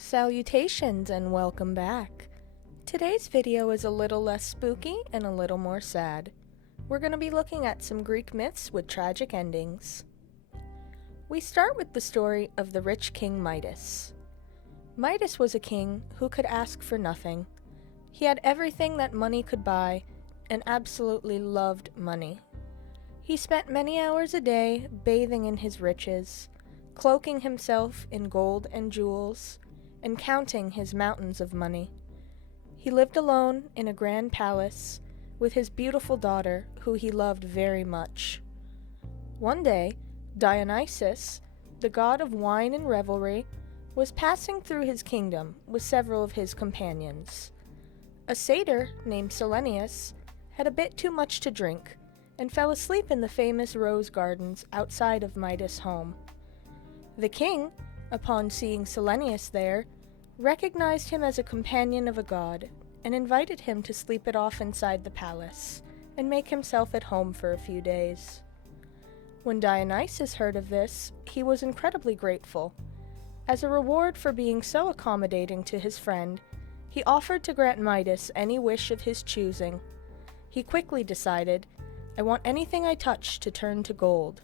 Salutations and welcome back. Today's video is a little less spooky and a little more sad. We're going to be looking at some Greek myths with tragic endings. We start with the story of the rich king Midas. Midas was a king who could ask for nothing. He had everything that money could buy and absolutely loved money. He spent many hours a day bathing in his riches, cloaking himself in gold and jewels, and counting his mountains of money. He lived alone in a grand palace with his beautiful daughter, who he loved very much. One day, Dionysus, the god of wine and revelry, was passing through his kingdom with several of his companions. A satyr named Selenius had a bit too much to drink and fell asleep in the famous rose gardens outside of Midas' home. The king, upon seeing Selenius there, recognized him as a companion of a god and invited him to sleep it off inside the palace and make himself at home for a few days. When Dionysus heard of this, he was incredibly grateful. As a reward for being so accommodating to his friend, he offered to grant Midas any wish of his choosing. He quickly decided, "I want anything I touch to turn to gold."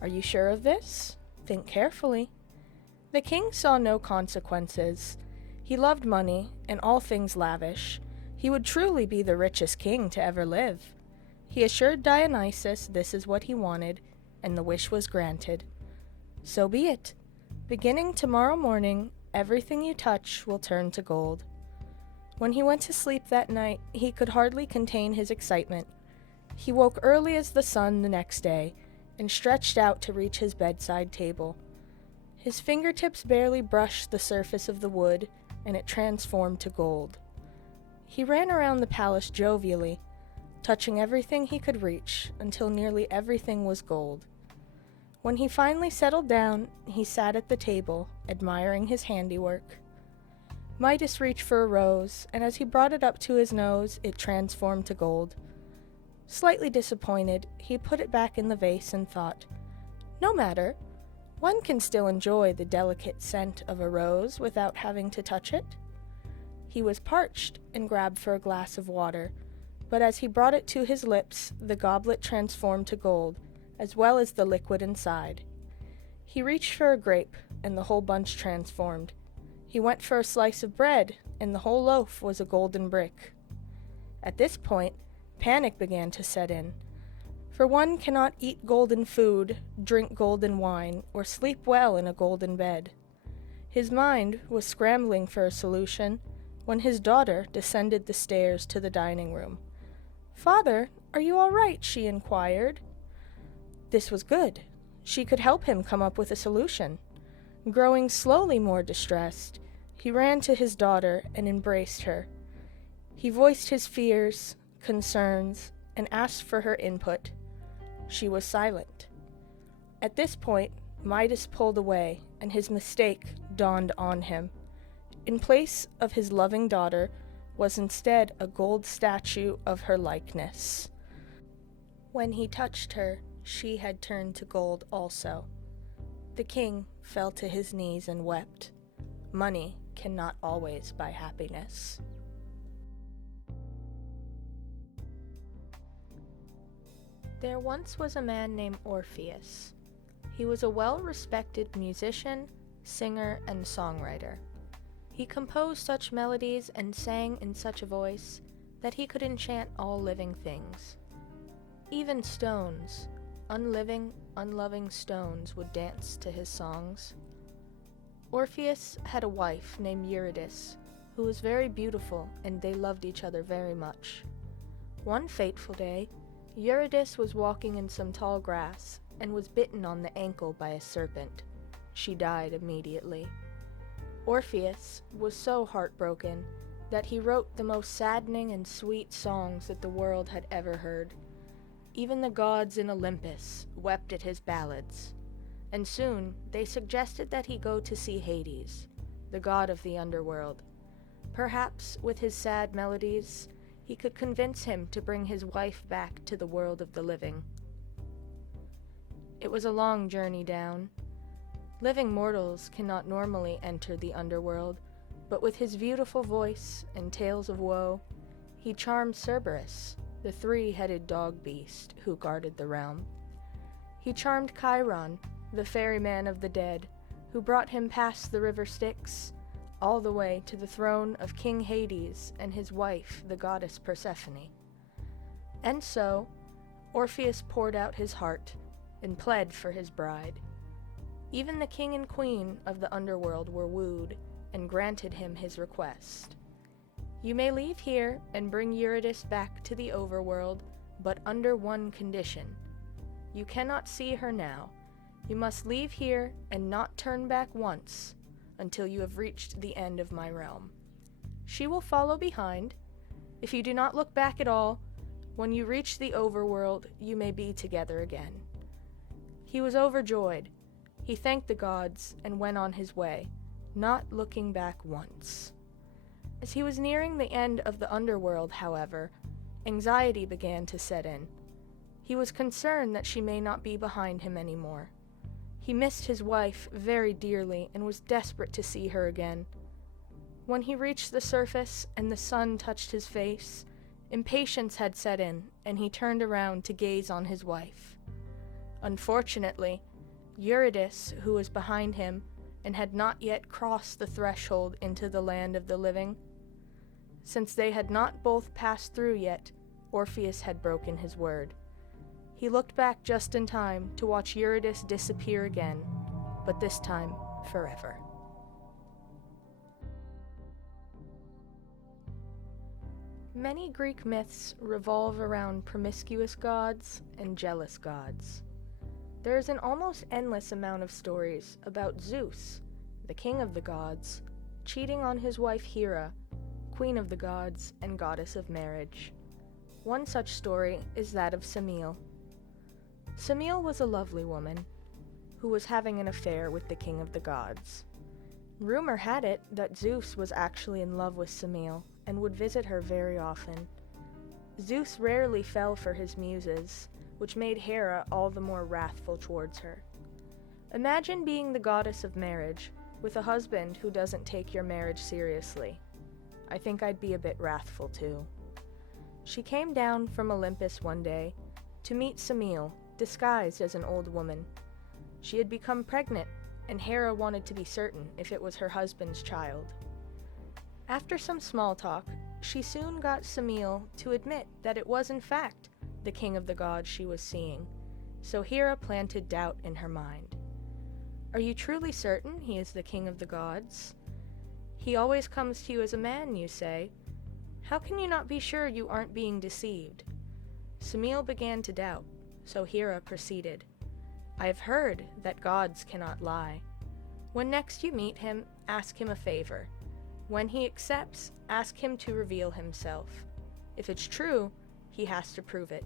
"Are you sure of this? Think carefully." The king saw no consequences. He loved money and all things lavish. He would truly be the richest king to ever live. He assured Dionysus this is what he wanted, and the wish was granted. "So be it. Beginning tomorrow morning, everything you touch will turn to gold." When he went to sleep that night, he could hardly contain his excitement. He woke early as the sun the next day and stretched out to reach his bedside table. His fingertips barely brushed the surface of the wood, and it transformed to gold. He ran around the palace jovially, touching everything he could reach until nearly everything was gold. When he finally settled down, he sat at the table, admiring his handiwork. Midas reached for a rose, and as he brought it up to his nose, it transformed to gold. Slightly disappointed, he put it back in the vase and thought, "No matter. One can still enjoy the delicate scent of a rose without having to touch it." He was parched and grabbed for a glass of water, but as he brought it to his lips, the goblet transformed to gold, as well as the liquid inside. He reached for a grape, and the whole bunch transformed. He went for a slice of bread, and the whole loaf was a golden brick. At this point, panic began to set in. For one cannot eat golden food, drink golden wine, or sleep well in a golden bed. His mind was scrambling for a solution when his daughter descended the stairs to the dining room. "Father, are you all right?" she inquired. This was good. She could help him come up with a solution. Growing slowly more distressed, he ran to his daughter and embraced her. He voiced his fears, concerns, and asked for her input. She was silent. At this point, Midas pulled away, and his mistake dawned on him. In place of his loving daughter was instead a gold statue of her likeness. When he touched her, she had turned to gold also. The king fell to his knees and wept. Money cannot always buy happiness. There once was a man named Orpheus. He was a well-respected musician, singer, and songwriter. He composed such melodies and sang in such a voice that he could enchant all living things. Even stones, unliving, unloving stones, would dance to his songs. Orpheus had a wife named Eurydice, who was very beautiful, and they loved each other very much. One fateful day, Eurydice was walking in some tall grass and was bitten on the ankle by a serpent. She died immediately. Orpheus was so heartbroken that he wrote the most saddening and sweet songs that the world had ever heard. Even the gods in Olympus wept at his ballads, and soon they suggested that he go to see Hades, the god of the underworld. Perhaps with his sad melodies, he could convince him to bring his wife back to the world of the living. It was a long journey down. Living mortals cannot normally enter the underworld, but with his beautiful voice and tales of woe, he charmed Cerberus, the three-headed dog beast who guarded the realm. He charmed Chiron, the ferryman of the dead, who brought him past the river Styx, all the way to the throne of King Hades and his wife, the goddess Persephone. And so, Orpheus poured out his heart and pled for his bride. Even the king and queen of the underworld were wooed and granted him his request. You may leave here and bring Eurydice back to the overworld, but under one condition. You cannot see her now. You must leave here and not turn back once until you have reached the end of my realm. She will follow behind. If you do not look back at all, when you reach the overworld, you may be together again. He was overjoyed. He thanked the gods and went on his way, not looking back once. As he was nearing the end of the underworld, however, anxiety began to set in. He was concerned that she may not be behind him anymore. He missed his wife very dearly and was desperate to see her again. When he reached the surface and the sun touched his face, impatience had set in, and he turned around to gaze on his wife. Unfortunately, Eurydice, who was behind him and had not yet crossed the threshold into the land of the living, since they had not both passed through yet, Orpheus had broken his word. He looked back just in time to watch Eurydice disappear again, but this time forever. Many Greek myths revolve around promiscuous gods and jealous gods. There is an almost endless amount of stories about Zeus, the king of the gods, cheating on his wife Hera, queen of the gods and goddess of marriage. One such story is that of Semele. Semele was a lovely woman who was having an affair with the king of the gods. Rumor had it that Zeus was actually in love with Semele and would visit her very often. Zeus rarely fell for his muses, which made Hera all the more wrathful towards her. Imagine being the goddess of marriage with a husband who doesn't take your marriage seriously. I think I'd be a bit wrathful too. She came down from Olympus one day to meet Semele, disguised as an old woman. She had become pregnant, and Hera wanted to be certain if it was her husband's child. After some small talk, she soon got Semele to admit that it was in fact the king of the gods she was seeing, so Hera planted doubt in her mind. Are you truly certain he is the king of the gods? He always comes to you as a man, you say. How can you not be sure you aren't being deceived? Semele began to doubt, so Hera proceeded. I have heard that gods cannot lie. When next you meet him, ask him a favor. When he accepts, ask him to reveal himself. If it's true, he has to prove it.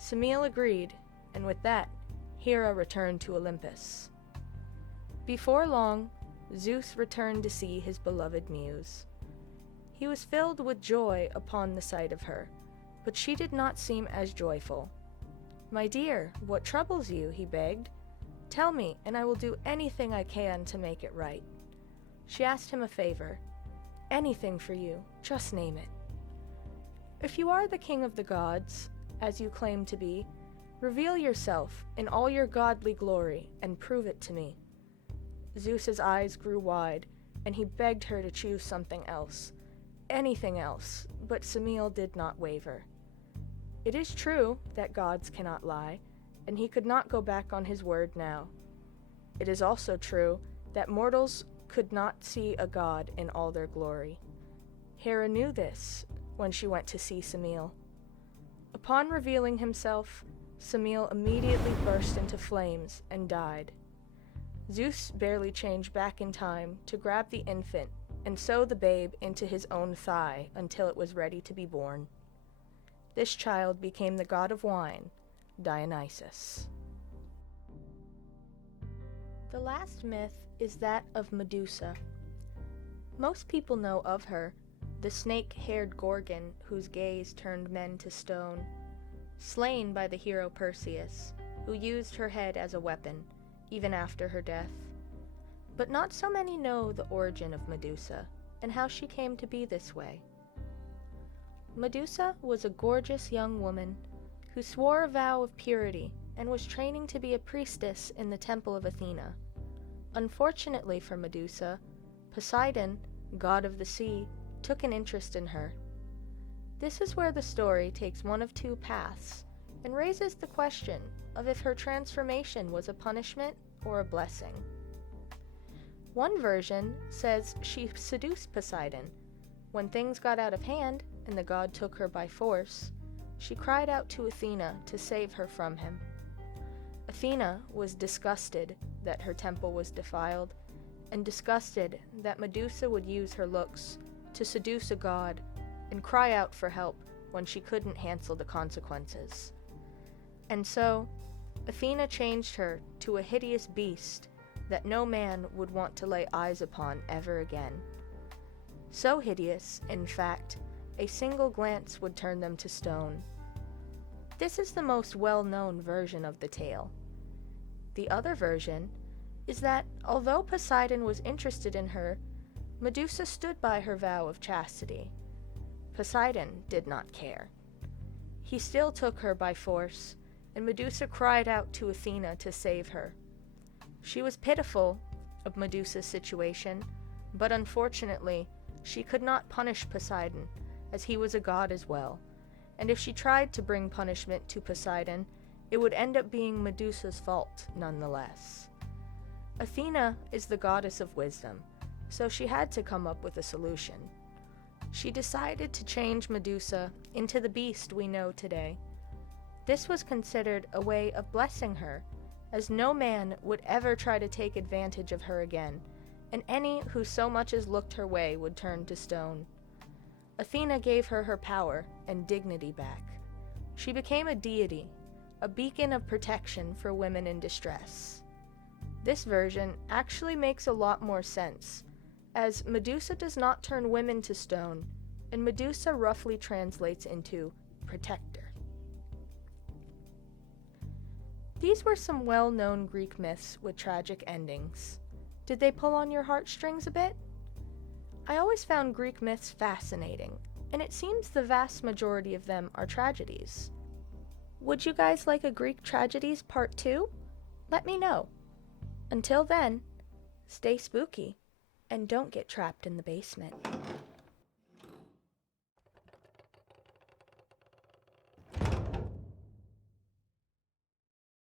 Semele agreed, and with that, Hera returned to Olympus. Before long, Zeus returned to see his beloved muse. He was filled with joy upon the sight of her, but she did not seem as joyful. My dear, what troubles you? He begged. Tell me, and I will do anything I can to make it right. She asked him a favor. Anything for you, just name it. If you are the king of the gods, as you claim to be, reveal yourself in all your godly glory and prove it to me. Zeus's eyes grew wide, and he begged her to choose something else, anything else, but Semele did not waver. It is true that gods cannot lie, and he could not go back on his word now. It is also true that mortals could not see a god in all their glory. Hera knew this when she went to see Semele. Upon revealing himself, Semele immediately burst into flames and died. Zeus barely changed back in time to grab the infant and sew the babe into his own thigh until it was ready to be born. This child became the god of wine, Dionysus. The last myth is that of Medusa. Most people know of her, the snake-haired Gorgon whose gaze turned men to stone, slain by the hero Perseus, who used her head as a weapon, even after her death. But not so many know the origin of Medusa and how she came to be this way. Medusa was a gorgeous young woman who swore a vow of purity and was training to be a priestess in the temple of Athena. Unfortunately for Medusa, Poseidon, god of the sea, took an interest in her. This is where the story takes one of two paths and raises the question of if her transformation was a punishment or a blessing. One version says she seduced Poseidon. When things got out of hand and the god took her by force, she cried out to Athena to save her from him. Athena was disgusted that her temple was defiled, and disgusted that Medusa would use her looks to seduce a god and cry out for help when she couldn't handle the consequences. And so, Athena changed her to a hideous beast that no man would want to lay eyes upon ever again. So hideous, in fact, a single glance would turn them to stone. This is the most well-known version of the tale. The other version is that, although Poseidon was interested in her, Medusa stood by her vow of chastity. Poseidon did not care. He still took her by force, and Medusa cried out to Athena to save her. She was pitiful of Medusa's situation, but unfortunately, she could not punish Poseidon, as he was a god as well, and if she tried to bring punishment to Poseidon, it would end up being Medusa's fault nonetheless. Athena is the goddess of wisdom, so she had to come up with a solution. She decided to change Medusa into the beast we know today. This was considered a way of blessing her, as no man would ever try to take advantage of her again, and any who so much as looked her way would turn to stone. Athena gave her her power and dignity back. She became a deity, a beacon of protection for women in distress. This version actually makes a lot more sense, as Medusa does not turn women to stone, and Medusa roughly translates into protector. These were some well-known Greek myths with tragic endings. Did they pull on your heartstrings a bit? I always found Greek myths fascinating, and it seems the vast majority of them are tragedies. Would you guys like a Greek Tragedies Part 2? Let me know. Until then, stay spooky, and don't get trapped in the basement.